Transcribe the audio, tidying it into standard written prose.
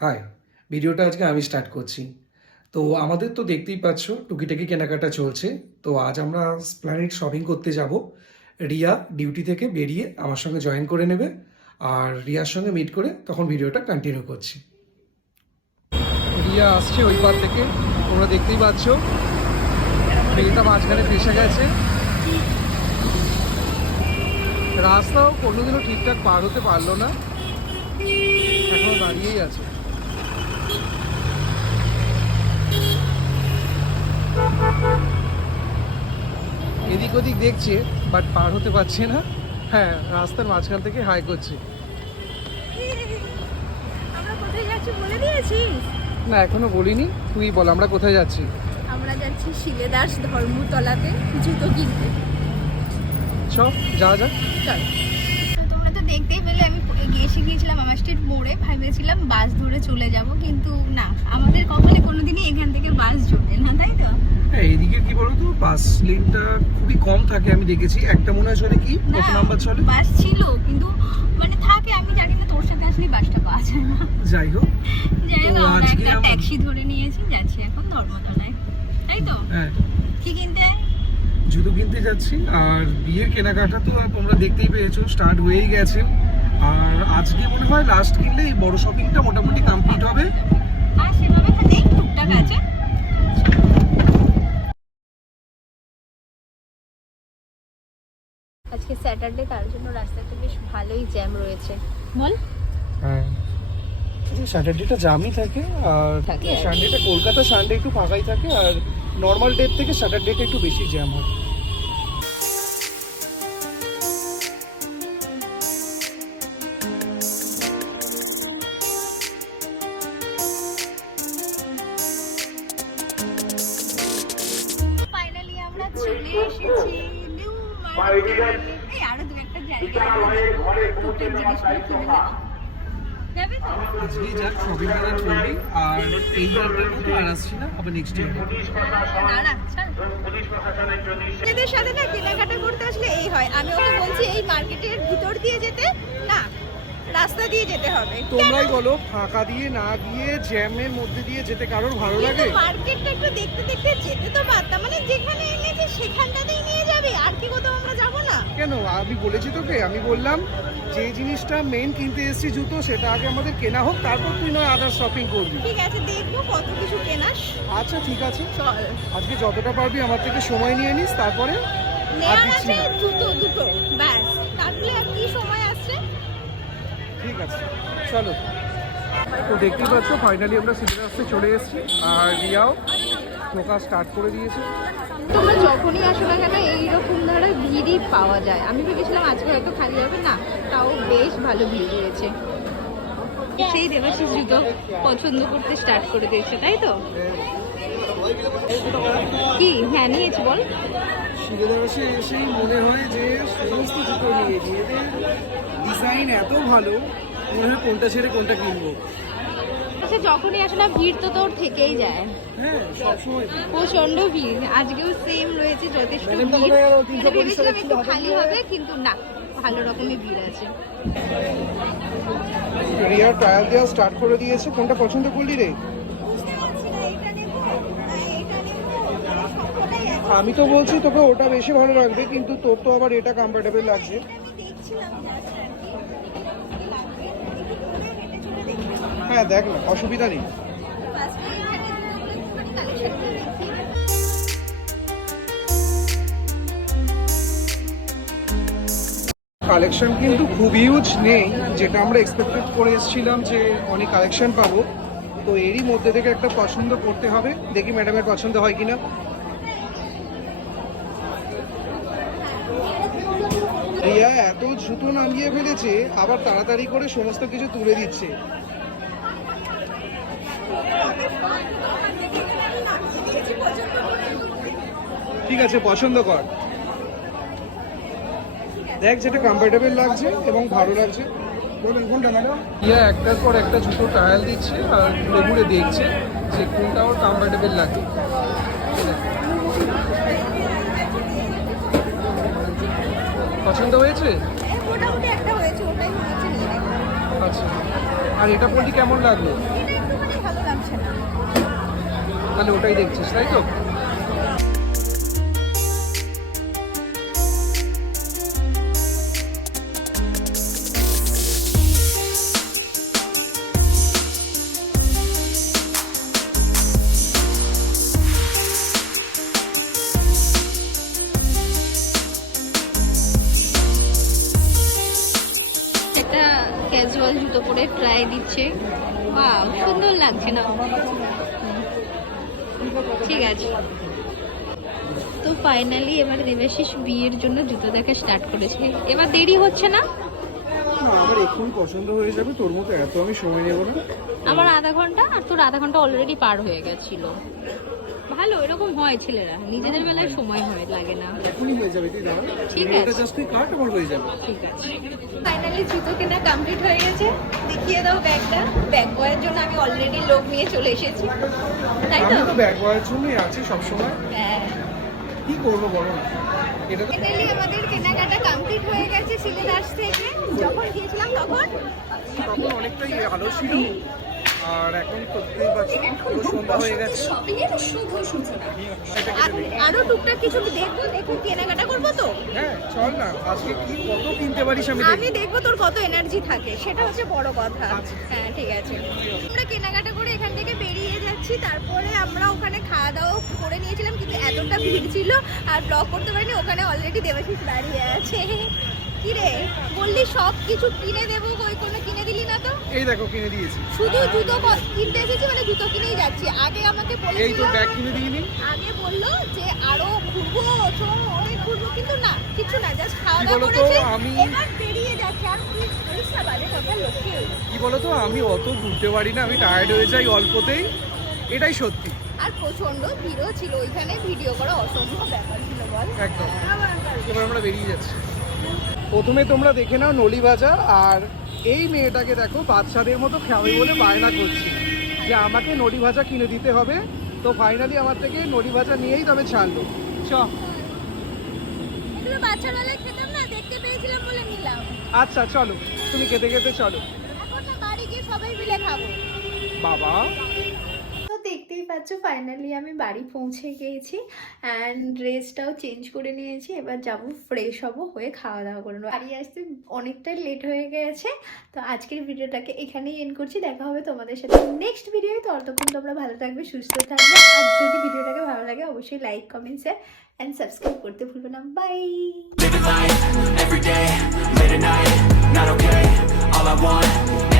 High, ভিডিওটা আজকে আমি স্টার্ট করছি। তো আমাদের তো দেখতেই পাচ্ছ টুকিটাকি কেনাকাটা চলছে। তো আজ আমরা স্প্ল্যানেড শপিং করতে যাব। রিয়া ডিউটি থেকে বেরিয়ে আমার সঙ্গে জয়েন করে নেবে, আর রিয়ার সঙ্গে মিট করে তখন ভিডিওটা কন্টিনিউ করছি। রিয়া আসছে ওই পার থেকে, তোমরা দেখতেই পাচ্ছ মেয়েটা মাঝখানে ফেসে গেছে। রাস্তাও কোনোদিনও ঠিকঠাক পার হতে পারলো না, এখনো দাঁড়িয়েই আছে। এদিক ওদিক দেখছে বাট পার হতে পারছে না। হ্যাঁ, রাস্তার মাঝখান থেকে হাই করছে। আমরা কোথায় যাচ্ছি বলে দিয়েছিস? না, এখনো বলিনি, তুই বল আমরা কোথায় যাচ্ছি। আমরা যাচ্ছি শিলেদাস ধর্মতলাতে জুতো কিনতে। চল যাওয়া যাক। চল। তো তোমরা তো দেখতেই পেলে আমি এসে গিয়েছিলাম আমার স্টেট মোড়ে, ভেবেছিলাম বাস ধরে চলে যাব, কিন্তু না, আমাদের কপালে কোনোদিনই এখান থেকে বাস জোটে না, তাই তো? হ্যাঁ, এদিকে কি বলতো, বাস লেনটা খুবই কম থাকে, আমি দেখেছি একটা মনে হয় চলে, কি কত নাম্বার চলে বাস ছিল কিন্তু মানে থাকে, আমি জানি না, তোর সাথে আসলে বাসটা পাওয়া যায় না। যাই হোক, আমরা একটা ট্যাক্সি ধরে নিয়েছি, যাচ্ছি এখন ধর্মতলায়, তাই তো? হ্যাঁ, কি কিনতে? জুতো কিনতে যাচ্ছি। আর বিয়ের কেনাকাটা তো তোমরা দেখতেই পেয়েছো, স্টার্ট হয়েই গেছে। আর আজকে মনে হয় লাস্ট কিনলে এই বড় শপিংটা মোটামুটি কমপ্লিট হবে। আর সেভাবে নেই, টুকটাক আছে। আজকে স্যাটারডে, তার জন্য রাস্তাতে বেশ ভালোই জ্যাম রয়েছে, বল? হ্যাঁ, স্যাটারডেটা জামই থাকে, আর সানডেটা কলকাতা সানডে একটু ফাঁকাই থাকে, আর নর্মাল ডে থেকে স্যাটারডেটা একটু বেশি জ্যাম হয়। ফাইনালি আমরা চলে এসেছি নিউ মার্কেট। এই আরো দু একটা জায়গায় টুকটাক জিনিসগুলো কিনে নেব, যাবে তো? আজকেই যাক, শপিং করা চলবে। আর এই ইয়ারটার মতো আর আসছি না, আবার নেক্সট ইয়ার। দাঁড়া, চল। এদের সাথে না কেনাকাটা করতে আসলে এই হয়, আমি ওকে বলছি এই মার্কেটের ভিতর দিয়ে যেতে, না রাস্তা দিয়ে যেতে হবে। তোমরাই বলো, ফাঁকা দিয়ে না গিয়ে জ্যামের মধ্যে দিয়ে যেতে কারোর ভালো লাগে? মার্কেটটা একটু দেখতে দেখতে যেতে তো পারতাম, মানে যেখানে এনেছে সেখানটাতেই নিয়ে যাবে, আর কি কোথাও আমরা যাবো না? কেন, আমি বলেছি তোকে, আমি বললাম যে জিনিসটা মেন কিনতে এসেছি জুতো, সেটা আগে আমাদের কেনা হোক, তারপর তুই নয় আদার শপিং করবি। ঠিক আছে, দেখবো কত কিছু কেনাস। আচ্ছা ঠিক আছে, চল। আজকে যতটা পারবি আমার থেকে সময় নিয়ে নিস, তারপরে আর নেয়ার দিচ্ছি আছে না। জুতো দুটো, ব্যাস, তাহলে আর কি সময় আসছে। ঠিক আছে, চলো। তো দেখতেই পাচ্ছ ফাইনালি আমরা সিটি রাস্তায় চলে এসেছি, আর রিয়াও ঢোকা স্টার্ট করে দিয়েছে। তোমরা যখনই আসো না কেন এইরকম ধরো ভিড়ই পাওয়া যায়। আমি ভেবেছিলাম আজকে হয়তো খালি হবে না, তাও বেশ ভালো ভিড় রয়েছে। সেই দেবাশিস জুতো পছন্দ করতে স্টার্ট করে দিয়েছে, তাই তো? কি হ্যাঁ নিয়েছি, বল। শিলেদাসে এসেই মনে হয় যে সমস্ত জুতো নিয়ে গিয়ে ডিজাইন এত ভালো, মনে হয় কোনটা ছেড়ে কোনটা কিনবো। আচ্ছা, যখনই আসো না ভিড় তো তোর থেকেই যায়। হ্যাঁ, সবসময় প্রচন্ড ভিড়, আজকেও সেম রয়েছে, যথেষ্ট ভিড়। কিন্তু ভেবেছিলাম একটু খালি হবে, কিন্তু না, ভালো রকমের ভিড় আছে। রিয়া ট্রায়াল দেওয়া স্টার্ট করে দিয়েছে। কোনটা পছন্দ করলি রে? আমি তো বলছি তোকে ওটা বেশি ভালো লাগবে, কিন্তু তোর তো আবার এটা কমফোর্টেবল লাগছে। হ্যাঁ দেখ না, অসুবিধা নেই। কালেকশন কিন্তু খুব হিউজ নেই, যেটা আমরা এক্সপেক্টেড করে এসেছিলাম যে অনেক কালেকশন পাবো। তো এরই মধ্যে থেকে একটা পছন্দ করতে হবে, দেখি ম্যাডামের পছন্দ হয় কিনা। রিয়া এত জুতো নামিয়ে ফেলেছে, আবার তাড়াতাড়ি করে সমস্ত কিছু তুলে দিচ্ছে। ঠিক আছে, পছন্দ কর, দেখ যেটা কমফোর্টেবল লাগছে এবং ভালো লাগছে। ইয়া একটার পর একটা জুতো ট্রায়াল দিচ্ছে আর ঘুরে ঘুরে দেখছে যে কোনটা ওর কমফোর্টেবল লাগে। পছন্দ হয়েছে? মোটামুটি একটা হয়েছে, ওটাই হয়েছে নিয়ে নেব। আচ্ছা, আর এটা পরলি কেমন লাগলো? এটা তাহলে ওটাই দেখছিস, তাই তো? একটা ক্যাজুয়াল জুতো পরে ট্রাই দিচ্ছে। বাহ, সুন্দর লাগছে না? ঠিক আছে। তো ফাইনালি এবার দেবাশিস বিয়ের জন্য জুতো দেখা স্টার্ট করেছে। এবার দেরি হচ্ছে না? আমার এখন পছন্দ হয়ে যাবে, তোর মতো এত আমি সময় নেব না। আমার আধা ঘন্টা, আর তোর আধা ঘন্টা অলরেডি পার হয়ে গেছিল। ভালো, এরকম হয় ছেলেরা, নিজেদের বেলায় সময় লাগে না। এখনই হয়ে যাবে, তুই দাঁড়া। ঠিক আছে, এটা জাস্ট তুই কাট, আমার হয়ে যাবে। ঠিক আছে। ফাইনালি জুতো কেনা কমপ্লিট হয়ে গেছে। দেখিয়ে দাও ব্যাগটা। ব্যাগ বয়ের জন্য আমি অলরেডি লোক নিয়ে চলে এসেছি, তাই তো? আমি তো ব্যাগ বয়ের জন্যই আছি সবসময়। হ্যাঁ, কি করবো বলো না, এটা তো ফাইনালি আমাদের কেনাকাটা কমপ্লিট হয়ে গেছে সিলেদার্স থেকে। যখন গিয়েছিলাম তখন তখন অনেকটাই আলো ছিল, আর এখন করতেই পারছি পুরো সন্ধ্যা হয়ে গেছে। শপিং এর শুভ সূচনা। আরো টুকটাক কিছু দেখবো, দেখো কেনাকাটা করবো তো। হ্যাঁ চল না, আজকে কি কত কিনতে পারিস আমি আমি দেখবো তোর কত এনার্জি থাকে, সেটা হচ্ছে বড় কথা। হ্যাঁ ঠিক আছে, আমরা কেনাকাটা করে এখান থেকে বেরিয়ে যাচ্ছি। তারপরে আমরা ওখানে খাওয়া দাওয়া করে নিয়েছিলাম, কিন্তু এতটা ভিড় ছিল আর ব্লগ করতে পারিনি। ওখানে অলরেডি দেবাশিস দাঁড়িয়ে আছে। কি রে, বললি সব কিছু কিনে দেবো, কই কোনো কিনে দিলি না তো? এই দেখো কিনে দিয়েছি। শুধু জুতো কিনতে এসেছি, মানে জুতো কিনেই যাচ্ছি। আগে আমাকে এই তো বলেছিল, ব্যাগ কিনে দিইনি। আগে বললো যে আরো ঘুরবো, অনেক ঘুরবো, কিন্তু না, কিছু না, জাস্ট খাওয়া কি দাওয়া বলতো, করেছি। আমি- এবার বেরিয়ে যাচ্ছে। আর তুই পরিষ্কার বাজে কথা লক্ষ্যে। কি বলতো, আমি অত ঘুরতে পারি না, আমি টায়ার্ড হয়ে যাই অল্পতেই, এটাই সত্যি। আর প্রচন্ড ভিড়ও ছিল ওইখানে, ভিডিও করা অসম্ভব ব্যাপার ছিল, বল। একদম। এবার আমরা বেরিয়ে যাচ্ছি। প্রথমে তোমরা দেখে নাও নলি ভাজা, আর এই মেয়েটাকে দেখো বাচ্চাদের মতো খাবে বলে বায়না করছি যে আমাকে নলি ভাজা কিনে দিতে হবে। তো ফাইনালি আমার থেকে নলি ভাজা নিয়েই তবে ছাড়লো। চ এগুলো বাচ্চার বেলায় খেতাম না, দেখতে পেয়েছিলাম বলে নিলাম। আচ্ছা চলো, তুমি খেতে খেতে চলো। এখন না বাড়ি গিয়ে সবাই মিলে খাবো। বাবা, তো দেখতেই পাচ্ছ ফাইনালি আমি বাড়ি পৌঁছে গিয়েছি অ্যান্ড ড্রেসটাও চেঞ্জ করে নিয়েছি। এবার যাব ফ্রেশ হব, হয়ে খাওয়া দাওয়া করে নেবো। বাড়ি আসতে অনেকটাই লেট হয়ে গেছে। তো আজকের ভিডিওটাকে এখানেই এন্ড করছি। দেখা হবে তোমাদের সাথে নেক্সট ভিডিওয়। ততক্ষণ তোমরা ভালো থাকবে, সুস্থ থাকবে। আর যদি ভিডিওটাকে ভালো লাগে অবশ্যই like, comment, share and subscribe করতে ভুলবে না। By. Living life, every day, late at night, not okay. All I want